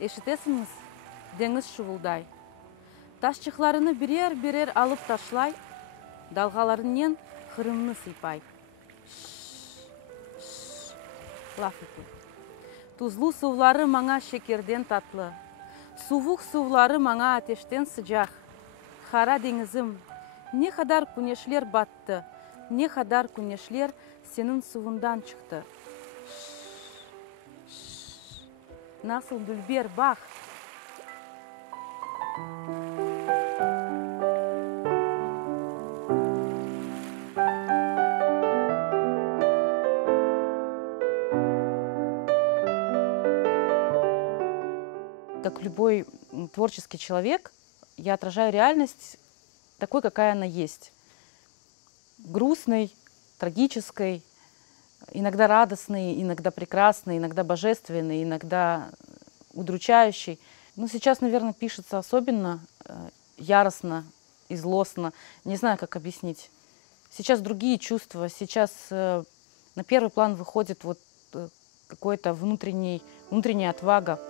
Eşitesiniz, deniz şuvulday. Taşçıklarını birer alıp taşlay, dalgalarından hırımını sıypay. Laf etti. Tuzlu suları manga şekerden tatlı. Soğuk suları manga ateşten sıcak. Kara denizim, ne kadar güneşler battı, ne kadar güneşler senin suvundan çıktı. Nasıl Dülber bak. Как любой творческий человек, я отражаю реальность такой, какая она есть. Грустной, трагической, иногда радостной, иногда прекрасной, иногда божественной, иногда удручающей. Но сейчас, наверное, пишется особенно яростно и злостно. Не знаю, как объяснить. Сейчас другие чувства, сейчас на первый план выходит вот какой-то внутренняя отвага.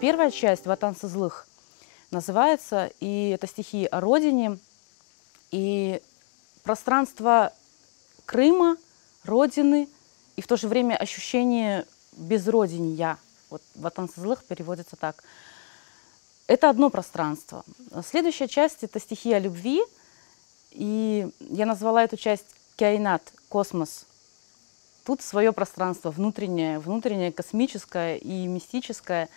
Первая часть «Ватан сызлых» называется, и это стихи о родине, и пространство Крыма, родины, и в то же время ощущение безродения. Вот «Ватан сызлых» переводится так. Это одно пространство. Следующая часть – это стихи о любви, и я назвала эту часть «Кайнат», космос. Тут свое пространство внутреннее, космическое и мистическое.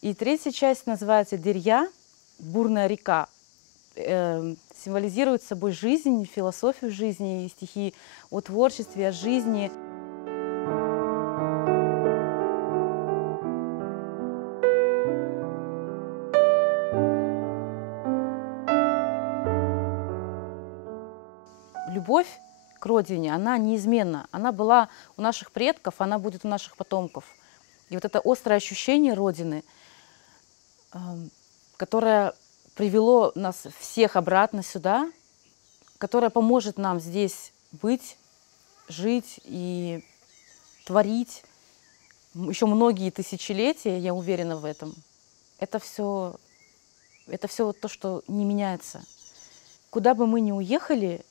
И третья часть называется «Дерья», бурная река. Символизирует собой жизнь, философию жизни, и стихи о творчестве, о жизни. Любовь к родине, она неизменна. Она была у наших предков, она будет у наших потомков. И вот это острое ощущение родины, которое привело нас всех обратно сюда, которое поможет нам здесь быть, жить и творить еще многие тысячелетия, я уверена в этом. Это все то, что не меняется. Куда бы мы ни уехали,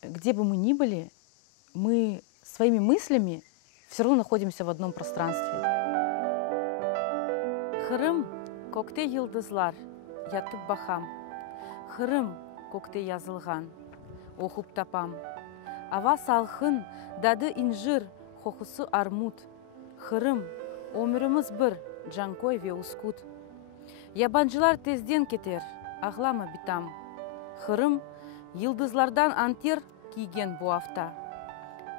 где бы мы ни были, мы своими мыслями все равно находимся в одном пространстве. Хырым, көкте йылдызлар, ятып бахам. Хырым, көкте язылған, оқып тапам. Ава салқын, дады инжир, қоқысы армут. Хырым, өміріміз бір, жанкой ве ускут. Ябанжылар тезден кетер, ағлама битам. Хырым, йылдызлардан антер киген bu hafta.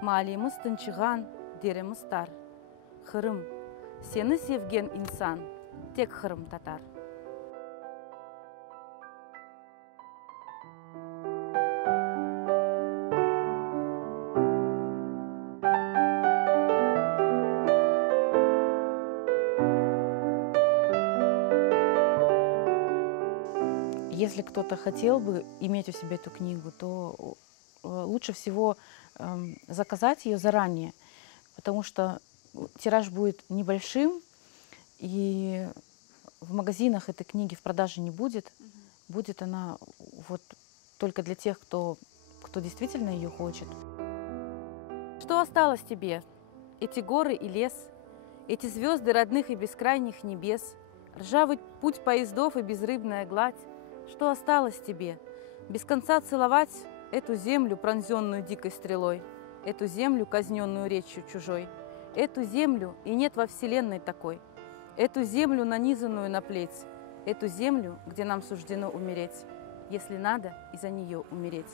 Малеміз тынчыған, дереміз тар. Хырым, сені sevgen insan, tek Хырым татар. Если кто-то хотел бы иметь у себя эту книгу, то лучше всего заказать ее заранее, потому что тираж будет небольшим, и в магазинах этой книги в продаже не будет. Будет она вот только для тех, кто действительно ее хочет. Что осталось тебе? Эти горы и лес, эти звезды родных и бескрайних небес, ржавый путь поездов и безрыбная гладь. Что осталось тебе? Без конца целовать эту землю, пронзенную дикой стрелой, эту землю, казненную речью чужой, эту землю, и нет во вселенной такой, эту землю, нанизанную на плеть, эту землю, где нам суждено умереть, если надо, и за нее умереть.